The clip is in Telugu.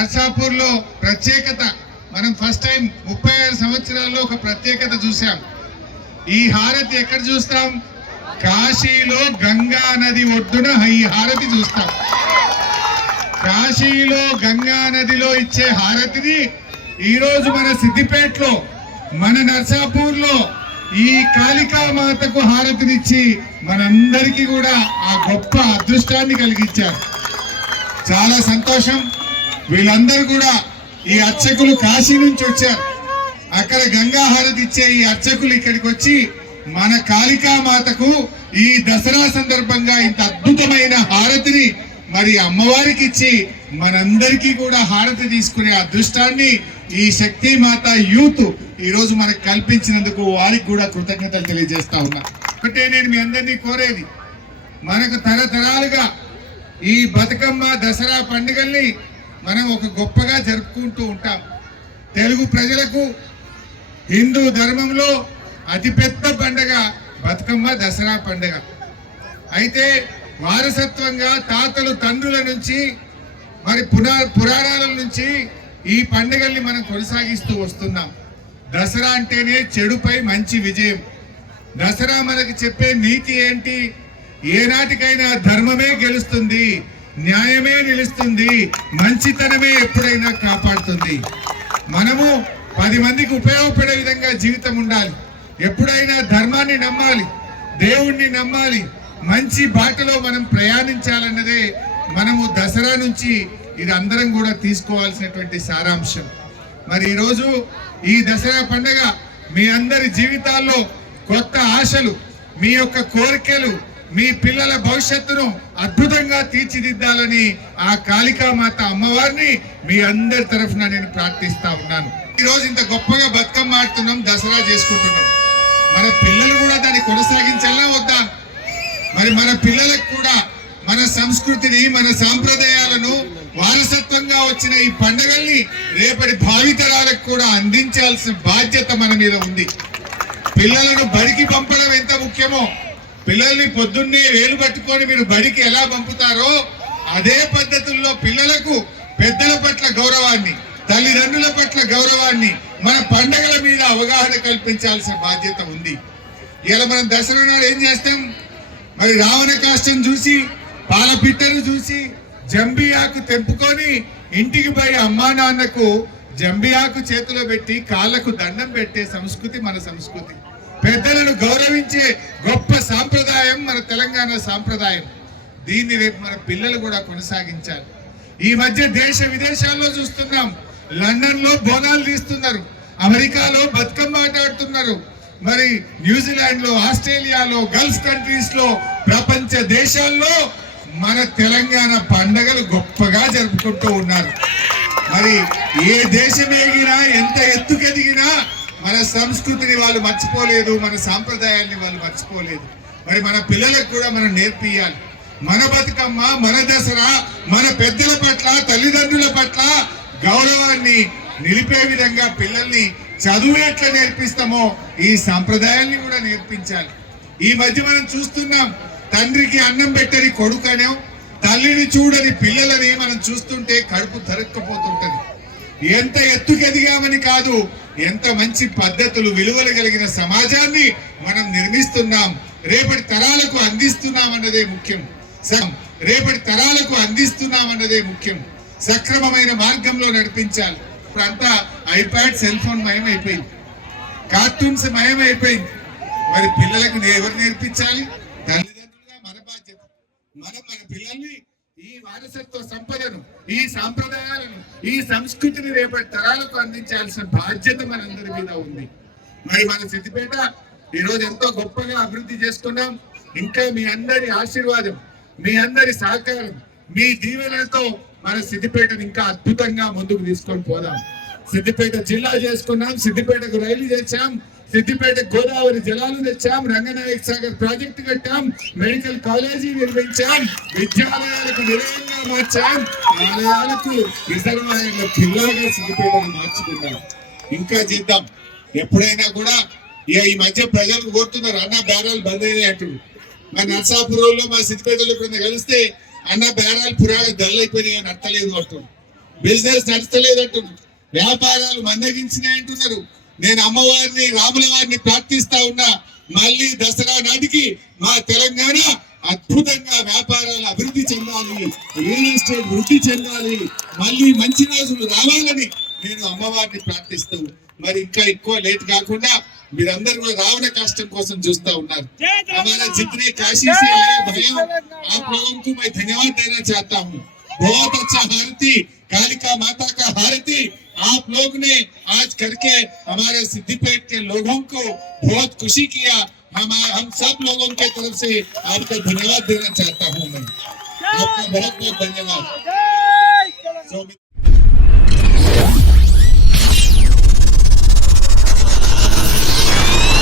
నర్సాపూర్లో ప్రత్యేకత. మనం ఫస్ట్ టైం ముప్పై ఆరు సంవత్సరాల్లో ఒక ప్రత్యేకత చూసాం ఈ హారతి ఎక్కడ చూస్తాం? కాశీలో గంగా నది ఒడ్డున ఈ హారతి చూస్తాం. కాశీలో గంగా నదిలో ఇచ్చే హారతిని ఈరోజు మన సిద్దిపేటలో మన నర్సాపూర్లో ఈ కాళికా మాతకు హారతినిచ్చి మనందరికీ కూడా ఆ గొప్ప అదృష్టాన్ని కలిగించారు. చాలా సంతోషం. వీళ్ళందరూ కూడా ఈ అర్చకులు కాశీ నుంచి వచ్చారు. అక్కడ గంగా హారతి ఇచ్చే ఈ అర్చకులు ఇక్కడికి వచ్చి మన కాళికా మాతకు ఈ దసరా సందర్భంగా ఇంత అద్భుతమైన హారతిని మరి అమ్మవారికి ఇచ్చి మనందరికీ కూడా హారతి తీసుకునే అదృష్టాన్ని ఈ శక్తి మాత యూత్ ఈరోజు మనకు కల్పించినందుకు వారికి కూడా కృతజ్ఞతలు తెలియజేస్తా ఉన్నా. ఒకటే నేను మీ అందరినీ కోరేది. మనకు తరతరాలుగా ఈ బతుకమ్మ దసరా పండుగల్ని మనం ఒక గొప్పగా జరుపుకుంటూ ఉంటాం. తెలుగు ప్రజలకు హిందూ ధర్మంలో అతిపెద్ద పండగ బతుకమ్మ దసరా పండగ. అయితే వారసత్వంగా తాతలు తండ్రుల నుంచి మరి పునా పురాణాల నుంచి ఈ పండుగల్ని మనం కొనసాగిస్తూ వస్తున్నాం. దసరా అంటేనే చెడుపై మంచి విజయం. దసరా మనకి చెప్పే నీతి ఏంటి? ఏనాటికైనా ధర్మమే గెలుస్తుంది. న్యాయమే నిలుస్తుంది మంచితనమే ఎప్పుడైనా కాపాడుతుంది. మనము పది మందికి ఉపయోగపడే విధంగా జీవితం ఉండాలి. ఎప్పుడైనా ధర్మాన్ని నమ్మాలి దేవుణ్ణి నమ్మాలి మంచి బాటలో మనం ప్రయాణించాలన్నదే మనము దసరా నుంచి ఇది అందరం కూడా తీసుకోవాల్సినటువంటి సారాంశం. మరి ఈరోజు ఈ దసరా పండగ మీ అందరి జీవితాల్లో కొత్త ఆశలు మీ యొక్క కోరికలు మీ పిల్లల భవిష్యత్తును అద్భుతంగా తీర్చిదిద్దాలని ఆ కాళికామాత అమ్మవారిని మీ అందరి తరఫున నేను ప్రార్థిస్తా ఉన్నాను. ఈ రోజు ఇంత గొప్పగా బతుకమ్మ ఆడుతున్నాం దసరా చేసుకుంటున్నాం. మన పిల్లలు కూడా దాన్ని కొనసాగించాలా వద్దా? మరి మన పిల్లలకు కూడా మన సంస్కృతిని మన సాంప్రదాయాలను వారసత్వంగా వచ్చిన ఈ పండుగల్ని రేపటి భావితరాలకు కూడా అందించాల్సిన బాధ్యత మన మీద ఉంది. పిల్లలను బడికి పంపడం ఎంత ముఖ్యమో పిల్లల్ని పొద్దున్నే వేలు పట్టుకొని మీరు బడికి ఎలా పంపుతారో అదే పద్ధతుల్లో పిల్లలకు పెద్దల పట్ల గౌరవాన్ని తల్లిదండ్రుల పట్ల గౌరవాన్ని మన పండగల మీద అవగాహన కల్పించాల్సిన బాధ్యత ఉంది. ఇలా మనం దసరా నాడు ఏం చేస్తాం? మరి రావణ కాష్టం చూసి పాలపిట్టను చూసి జంబియాకు తెంపుకొని ఇంటికి పోయి అమ్మా నాన్నకు జంబియాకు చేతిలో పెట్టి కాళ్ళకు దండం పెట్టే సంస్కృతి మన సంస్కృతి. పెద్దలను గౌరవించే గొప్ప సాంప్రదాయం మన తెలంగాణ సాంప్రదాయం. దీన్ని రేపు మన పిల్లలు కూడా కొనసాగించాలి. ఈ మధ్య దేశ విదేశాల్లో చూస్తున్నాం. లండన్లో బోనాలు తీస్తున్నారు. అమెరికాలో బతుకమ్మ ఆటాడుతున్నారు మరి న్యూజిలాండ్లో ఆస్ట్రేలియాలో గల్ఫ్ కంట్రీస్లో ప్రపంచ దేశాల్లో మన తెలంగాణ పండగలు గొప్పగా జరుపుకుంటూ ఉన్నారు. మరి ఏ దేశం ఎగినా ఎంత ఎత్తుకెదిగినా మన సంస్కృతిని వాళ్ళు మర్చిపోలేదు మన సాంప్రదాయాన్ని వాళ్ళు మర్చిపోలేదు. మరి మన పిల్లలకు కూడా మనం నేర్పియాలి మన బతుకమ్మ మన దసరా మన పెద్దల పట్ల తల్లిదండ్రుల పట్ల గౌరవాన్ని నిలిపే విధంగా పిల్లల్ని చదువు ఎట్లా నేర్పిస్తామో ఈ సాంప్రదాయాన్ని కూడా నేర్పించాలి. ఈ మధ్య మనం చూస్తున్నాం తండ్రికి అన్నం పెట్టని కొడుకనే తల్లిని చూడని పిల్లలని మనం చూస్తుంటే కడుపు ధరక్కపోతుంటది ఎంత ఎత్తుకెదిగామని కాదు ఎంత మంచి పద్ధతులు విలువలు కలిగిన సమాజాన్ని మనం నిర్మిస్తున్నాం. రేపటి తరాలకు అందిస్తున్నాం అన్నదే ముఖ్యం రేపటి తరాలకు అందిస్తున్నాం అన్నదే ముఖ్యం. సక్రమమైన మార్గంలో నడిపించాలి. ఇప్పుడంతా ఐప్యాడ్ సెల్ ఫోన్ మయం అయిపోయింది కార్టూన్స్ మయం అయిపోయింది మరి పిల్లలకు ఎవరు నేర్పించాలి తల్లిదండ్రులుగా మన బాధ్యత మనం మన పిల్లల్ని ఈ వారసత్వ సంపదను ఈ సాంప్రదాయాలను ఈ సంస్కృతిని రేపటి తరాలకు అందించాల్సిన బాధ్యత మనందరి మీద ఉంది. మరి మన సిద్దిపేట ఈ రోజు ఎంతో గొప్పగా అభివృద్ధి చేసుకున్నాం. ఇంకా మీ అందరి ఆశీర్వాదం మీ అందరి సహకారం మీ దీవెనలతో మన సిద్దిపేటను ఇంకా అద్భుతంగా ముందుకు తీసుకొని పోదాం. సిద్దిపేట జిల్లా చేసుకున్నాం సిద్దిపేటకు రైలు చేశాం. సిద్దిపేట గోదావరి జలాలు తెచ్చాం రంగనాయక సాగర్ ప్రాజెక్టు కట్టాం మెడికల్ కాలేజీ నిర్మించాం విద్యాలయాలకు నిలయంగా మార్చాం. ఆలయాలకు రిజర్వాయర్ల జిల్లాగా సిద్దిపేటను మార్చుకున్నాం. ఇంకా చేద్దాం. ఎప్పుడైనా కూడా ఇక ఈ మధ్య ప్రజలు కోరుతున్నారు అన్న బేరాలు బంద్ అయినాయి అంటారు మా నర్సాపురంలో మా సిద్దిపేటలో కింద కలిస్తే అన్న బేరాలు పురాగా డల్ అని అర్థలేదు అంటున్నారు. బిజినెస్ నడతలేదంటున్నారు వ్యాపారాలు మందగించినాయి అంటున్నారు. నేను అమ్మవారిని రాముల వారిని ప్రార్థిస్తా ఉన్నా మళ్ళీ దసరా నాటికి మా తెలంగాణ అద్భుతంగా వ్యాపారాలు అభివృద్ధి చెందాలి రియల్ ఎస్టేట్ వృద్ధి చెందాలి మళ్ళీ మంచి రోజులు రావాలని నేను అమ్మవారిని ప్రార్థిస్తూ మరి ఇంకా ఎక్కువ లేట్ కాకుండా మీరందరూ కూడా రావణ కష్టం కోసం చూస్తా ఉన్నారు हमारा जितने काशी से आए भाइयों आप लोगों को मैं धन्यवाद देना चाहता हूँ बहुत अच्छा हारती कालिका माता का हारती आप लोग ने आज करके हमारे सिद्धिपेट के लोगों को बहुत खुशी किया। हम हम सब लोगों के तरफ़ से आपको धन्यवाद देना चाहता हूँ मैं। आपका बहुत बहुत धन्यवाद